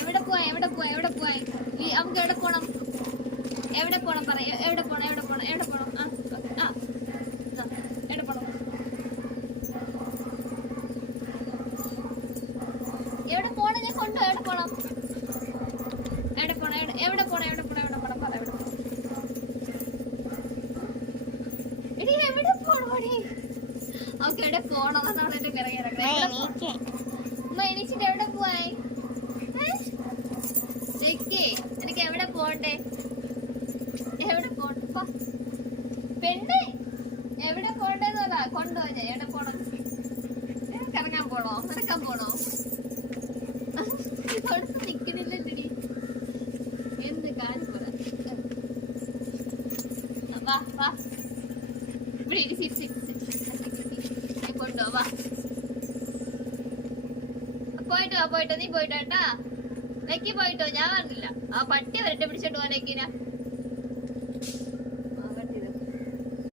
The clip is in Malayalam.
എവിടെ പോവാ നമുക്ക് എവിടെ പോണം പറ. എവിടെ പോണം ആ എവിടെ പോണം എവിടെ പോണം ഞാൻ കൊണ്ടോ എവിടെ പോണം പറ. എടി എവിടെ പോണോടി ഓക്കെ എവിടെ പോണെന്നാണ് എന്റെ പിറകെ എണീച്ചിട്ട് എവിടെ പോവായി എനിക്ക് എവിടെ പോണ്ടേ പെണ്ണ് എവിടെ പോണ്ടേന്ന് പറ. കൊണ്ടുപോയി എവിടെ പോണം കറങ്ങാൻ പോണോ നടക്കാൻ പോണോ നിക്കണില്ലടി എന്ത് കാര്യം പറ. വാ ഇവിടെ കൊണ്ടുപോവാ പോയിട്ടോ നീ പോയിട്ടോ കേട്ടാ വെക്കി പോയിട്ടോ ഞാൻ പറഞ്ഞില്ല.